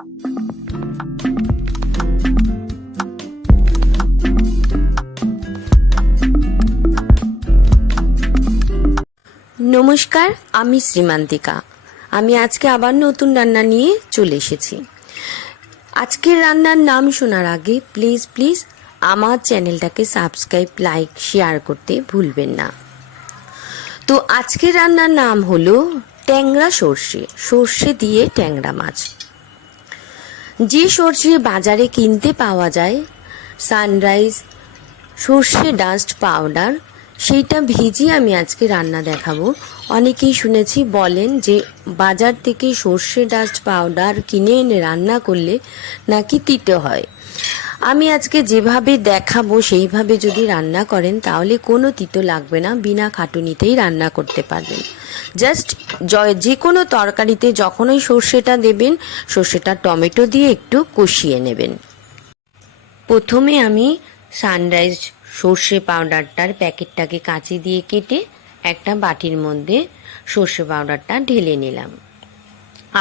নমস্কার, আমি শ্রীমান্তিকা। আমি আজকে আবার নতুন রান্না নিয়ে চলে এসেছি। আজকের রান্নার নাম শোনার আগে প্লিজ আমার চ্যানেলটাকে সাবস্ক্রাইব, লাইক, শেয়ার করতে ভুলবেন না। তো আজকের রান্নার নাম হলো ট্যাংরা সর্ষে। সর্ষে দিয়ে ট্যাংরা মাছ। যে সর্ষে বাজারে কিনতে পাওয়া যায়, সানরাইজ সর্ষে ডাস্ট পাউডার, সেইটা ভিজিয়ে আমি আজকে রান্না দেখাবো। অনেকেই শুনেছি বলেন যে বাজার থেকে সর্ষে ডাস্ট পাউডার কিনে এনে রান্না করলে নাকি তিতে হয়। আমি আজকে যেভাবে দেখাবো সেইভাবে যদি রান্না করেন তাহলে কোনো তিতো লাগবে না, বিনা খাটুনিতেই রান্না করতে পারবেন। জাস্ট যে কোনো তরকারিতে যখনই সর্ষেটা দেবেন, সর্ষেটা টমেটো দিয়ে একটু কষিয়ে নেবেন। প্রথমে আমি সানরাইজ সর্ষে পাউডারটার প্যাকেটটাকে কাঁচি দিয়ে কেটে একটা বাটির মধ্যে সর্ষে পাউডারটা ঢেলে নিলাম।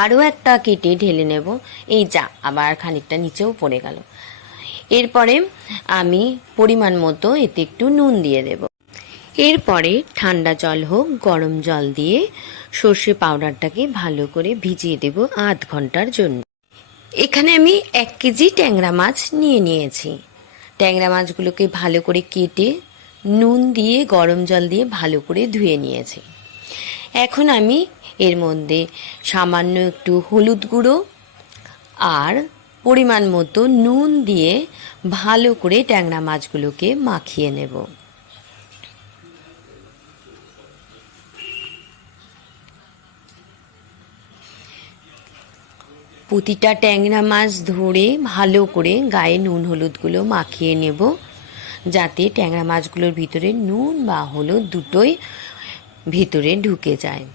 আরও একটা কেটে ঢেলে নেব। এই যা, আবার খানিকটা নিচেও পড়ে গেল। এরপরে আমি পরিমাণ মতো এতে একটু নুন দিয়ে দেব। এরপরে ঠান্ডা জল হোক গরম জল দিয়ে সর্ষে পাউডারটাকে ভালো করে ভিজিয়ে দেব আধ ঘন্টার জন্য। এখানে আমি 1 কেজি ট্যাংরা মাছ নিয়েছি। ট্যাংরা মাছগুলোকে ভালো করে কেটে নুন দিয়ে গরম জল দিয়ে ভালো করে ধুয়ে নিয়েছি। এখন আমি এর মধ্যে সামান্য একটু হলুদ গুঁড়ো আর পরিমাণ মতো নুন দিয়ে ভালো করে ট্যাংরা মাছগুলোকে মাখিয়ে নেব। প্রতিটা ট্যাংরা মাছ ধরে ভালো করে গায়ে নুন হলুদগুলো মাখিয়ে নেব, যাতে ট্যাংরা মাছগুলোর ভিতরে নুন বা হলুদ দুটোই ভিতরে ঢুকে যায়।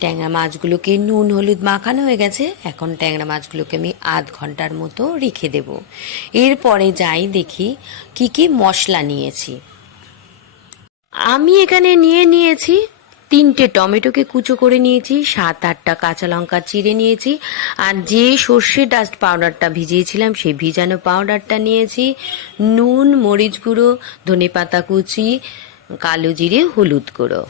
ট্যাংরা মাছগুলোকে নুন হলুদ মাখানো হয়ে গেছে। এখন ট্যাংরা মাছগুলোকে আমি আধ ঘন্টার মতো রেখে দেব। এরপরে যাই দেখি কি মশলা নিয়েছি। আমি এখানে নিয়েছি 3টে টমেটোকে কুচো করে নিয়েছি, 7-8টা কাঁচা লঙ্কা চিড়ে নিয়েছি, আর যে সর্ষে ডাস্ট পাউডারটা ভিজিয়েছিলাম সেই ভিজানো পাউডারটা নিয়েছি, নুন, মরিচ গুঁড়ো, ধনেপাতা কুচি, কালো জিরে, হলুদ গুঁড়ো।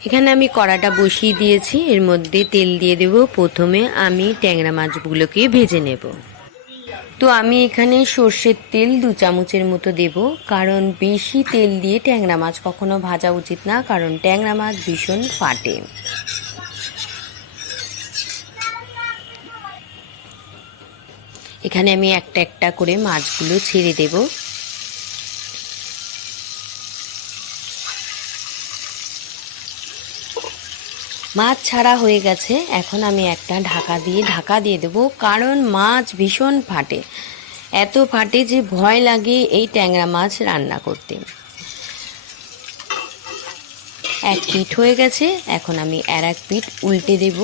এখানে আমি কড়াটা বসিয়ে দিয়েছি, এর মধ্যে তেল দিয়ে দেব। প্রথমে আমি ট্যাংরা মাছগুলোকে ভেজে নেব। তো আমি এখানে সর্ষের তেল 2 চামচের মতো দেব, কারণ বেশি তেল দিয়ে ট্যাংরা মাছ কখনো ভাজা উচিত না, কারণ ট্যাংরা মাছ ভীষণ ফাটে। এখানে আমি একটা একটা করে মাছগুলো ছেড়ে দেব। মাছ ছাড়া হয়ে গেছে। এখন আমি একটা ঢাকা দিয়ে দেবো, কারণ মাছ ভীষণ ফাটে। এত ফাটে যে ভয় লাগে এই ট্যাংরা মাছ রান্না করতে। এক পিঠ হয়ে গেছে, এখন আমি আর এক পিঠ উল্টে দেব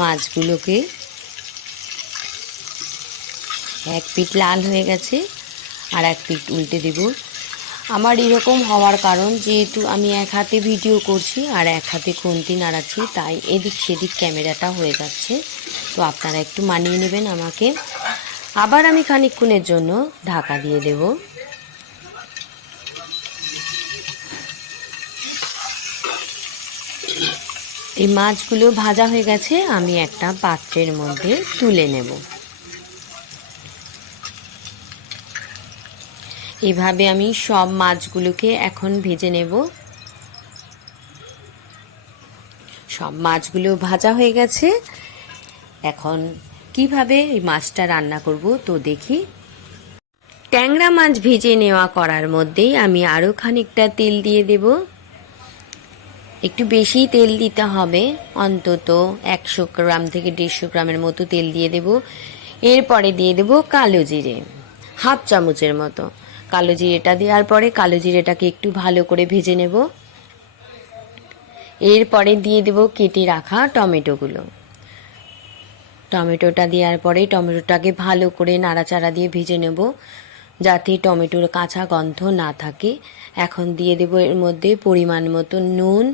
মাছগুলোকে। এক পিঠ লাল হয়ে গেছে, আর এক পিঠ উল্টে দেব। আমার এরকম হওয়ার কারণ, যেহেতু আমি এক হাতে ভিডিও করছি আর এক হাতে খুন্তি নাড়াচ্ছি, তাই এদিক সেদিক ক্যামেরাটা হয়ে যাচ্ছে। তো আপনারা একটু মানিয়ে নেবেন আমাকে। আবার আমি খানিকক্ষণের জন্য ঢাকা দিয়ে দেব। এই মাছগুলো ভাজা হয়ে গেছে, আমি একটা পাত্রের মধ্যে তুলে নেব। এভাবে আমি সব মাছগুলোকে এখন ভেজে নেব। সব মাছগুলো ভাজা হয়ে গেছে। এখন কিভাবে এই মাছটা রান্না করব তো দেখি। ট্যাংরা মাছ ভেজে নেওয়া করার মধ্যেই আমি আরও খানিকটা তেল দিয়ে দেব। একটু বেশি তেল দিতে হবে, অন্তত 100 গ্রাম থেকে 150 গ্রামের মতো তেল দিয়ে দেব। এরপরে দিয়ে দেব কালো জিরে, হাফ চামচের মতো। কালো জিরেটা দেওয়ার পরে কালো জিরেটাকে একটু ভালো করে ভেজে নেব। এরপরে দিয়ে দেব কেটে রাখা টমেটোগুলো। টমেটোটা দেওয়ার পরে টমেটোটাকে ভালো করে নাড়াচাড়া দিয়ে ভেজে নেব, যাতে টমেটোর কাঁচা গন্ধ না থাকে। এখন দিয়ে দেব এর মধ্যে পরিমাণ মতো নুন,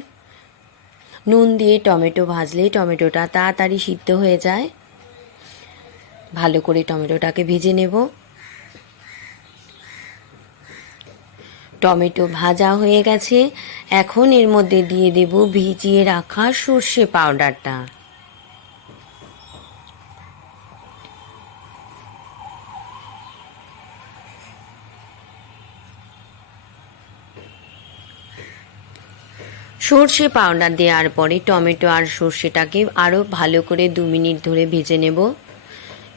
নুন দিয়ে টমেটো ভাজলে টমেটোটা তাড়াতাড়ি সিদ্ধ হয়ে যায়। ভালো করে টমেটোটাকে ভেজে নেব। টমেটো ভাজা হয়ে গেছে, এখন এর মধ্যে দিয়ে দেব ভিজিয়ে রাখা সর্ষে পাউডারটা। সর্ষে পাউডার দেওয়ার পরে টমেটো আর সর্ষেটাকে আরও ভালো করে 2 মিনিট ধরে ভেজে নেব।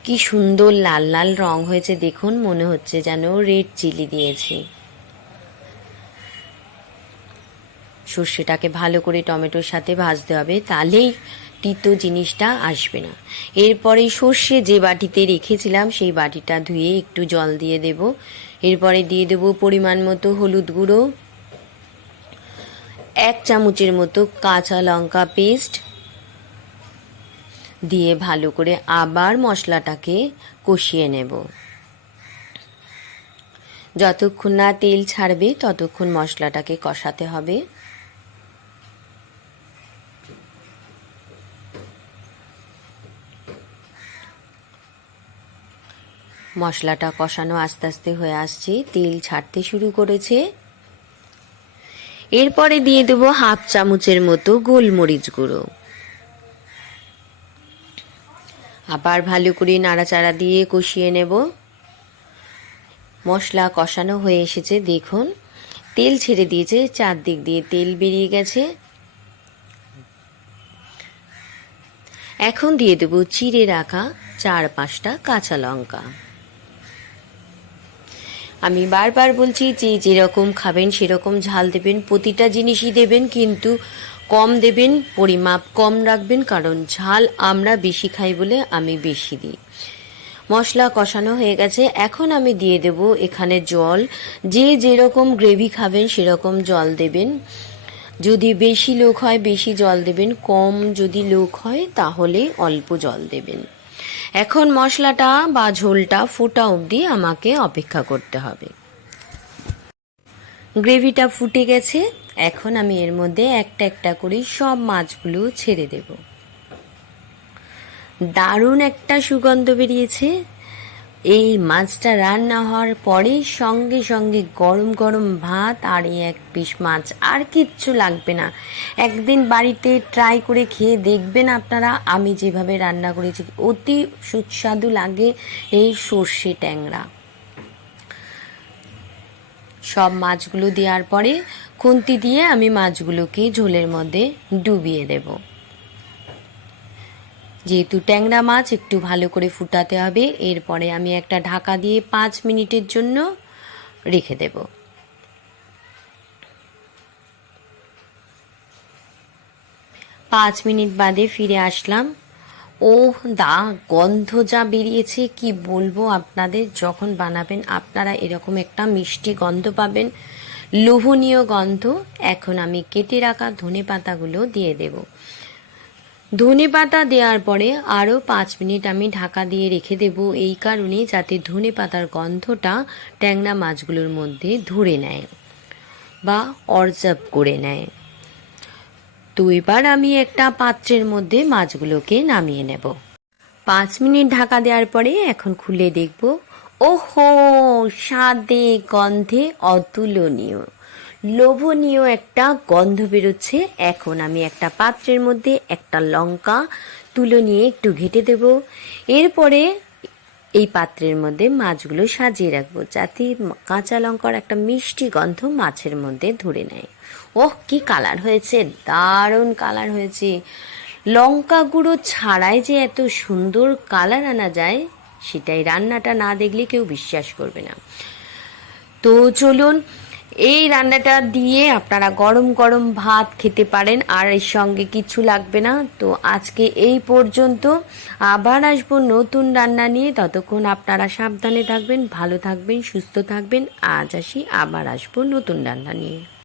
কি সুন্দর লাল লাল রং হয়েছে দেখুন, মনে হচ্ছে যেন রেড চিলি দিয়েছি। সর্ষেটাকে ভালো করে টমেটোর সাথে ভাজতে হবে, তাহলেই তিতো জিনিসটা আসবে না। এরপরে সর্ষে যে বাটিতে রেখেছিলাম সেই বাটিটা ধুয়ে একটু জল দিয়ে দেব। এরপরে দিয়ে দেব পরিমাণ মতো হলুদ গুঁড়ো, 1 চামচের মতো কাঁচা লঙ্কা পেস্ট দিয়ে ভালো করে আবার মশলাটাকে কষিয়ে নেব। যতক্ষণ না তেল ছাড়বে ততক্ষণ মশলাটাকে কষাতে হবে। মশলাটা কষানো আস্তে আস্তে হয়ে আসছে, তেল ছাড়তে শুরু করেছে। এরপরে দিয়ে দেবো 1/2 চামচের মতো গোলমরিচ গুঁড়ো। আবার ভালো করে নাড়াচাড়া দিয়ে কষিয়ে নেব। মশলা কষানো হয়ে এসেছে, দেখুন তেল ছেড়ে দিয়েছে, চারদিক দিয়ে তেল বেরিয়ে গেছে। এখন দিয়ে দেবো চিড়ে রাখা 4-5টা কাঁচা লঙ্কা। আমি বারবার বলছি যে যেরকম খাবেন সেরকম ঝাল দেবেন, প্রতিটা জিনিসই দেবেন, কিন্তু কম দেবেন, পরিমাপ কম রাখবেন, কারণ ঝাল আমরা বেশি খাই বলে আমি বেশি দিই। মশলা কষানো হয়ে গেছে, এখন আমি দিয়ে দেব এখানে জল। যে যেরকম গ্রেভি খাবেন সেরকম জল দেবেন। যদি বেশি লোক হয় বেশি জল দেবেন, কম যদি লোক হয় তাহলে অল্প জল দেবেন। এখন মশলাটা বা ঝোলটা ফোটা অবধি আমাকে অপেক্ষা করতে হবে। গ্রেভিটা ফুটে গেছে, এখন আমি এর মধ্যে একটা একটা করে সব মাছগুলো ছেড়ে দেব। দারুণ একটা সুগন্ধ বেরিয়েছে। এই মাছটা রান্না হওয়ার পরে সঙ্গে সঙ্গে গরম গরম ভাত আর এই 1 পিস মাছ, আর কিচ্ছু লাগবে না। একদিন বাড়িতে ট্রাই করে খেয়ে দেখবেন আপনারা, আমি যেভাবে রান্না করেছি অতি সুস্বাদু লাগে এই সর্ষে ট্যাংরা। সব মাছগুলো দেওয়ার পরে খুন্তি দিয়ে আমি মাছগুলোকে ঝোলের মধ্যে ডুবিয়ে দেব। যেহেতু ট্যাংরা মাছ একটু ভালো করে ফুটাতে হবে, এরপরে আমি একটা ঢাকা দিয়ে 5 মিনিটের জন্য রেখে দেব। 5 মিনিট বাদে ফিরে আসলাম। গন্ধ যা বেরিয়েছে কি বলবো আপনাদের, যখন বানাবেন আপনারা এরকম একটা মিষ্টি গন্ধ পাবেন, লোভনীয় গন্ধ। এখন আমি কেটে রাখা ধনেপাতাগুলো দিয়ে দেব। ধনেপাতা দেওয়ার পরে আরও 5 মিনিট আমি ঢাকা দিয়ে রেখে দেব, এই কারণে যাতে ধনেপাতার গন্ধটা ট্যাংরা মাছগুলোর মধ্যে ধরে নেয় বা অবজর্ব করে নেয়। তো এবার আমি একটা পাত্রের মধ্যে মাছগুলোকে নামিয়ে নেব। 5 মিনিট ঢাকা দেওয়ার পরে এখন খুলে দেখব, ওহো, স্বাদে গন্ধে অতুলনীয়, লোভনীয় একটা গন্ধ বেরোচ্ছে। এখন আমি একটা পাত্রের মধ্যে একটা লঙ্কা তুলে নিয়ে একটু ঘেঁটে দেব। এরপরে এই পাত্রের মধ্যে মাছগুলো সাজিয়ে রাখবো, যাতে কাঁচা লঙ্কার একটা মিষ্টি গন্ধ মাছের মধ্যে ধরে নেয়। ওহ, কি কালার হয়েছে, দারুণ কালার হয়েছে। লঙ্কা গুঁড়ো ছাড়াই যে এত সুন্দর কালার আনা যায়, সেটাই রান্নাটা না দেখলে কেউ বিশ্বাস করবে না। তো চলুন, এই রান্নাটা দিয়ে আপনারা গরম গরম ভাত খেতে পারেন, আর এর সঙ্গে কিছু লাগবে না। তো আজকে এই পর্যন্ত, আবার আসবো নতুন রান্না নিয়ে। ততক্ষণ আপনারা সাবধানে থাকবেন, ভালো থাকবেন, সুস্থ থাকবেন। আজ আসি, আবার আসবো নতুন রান্না নিয়ে।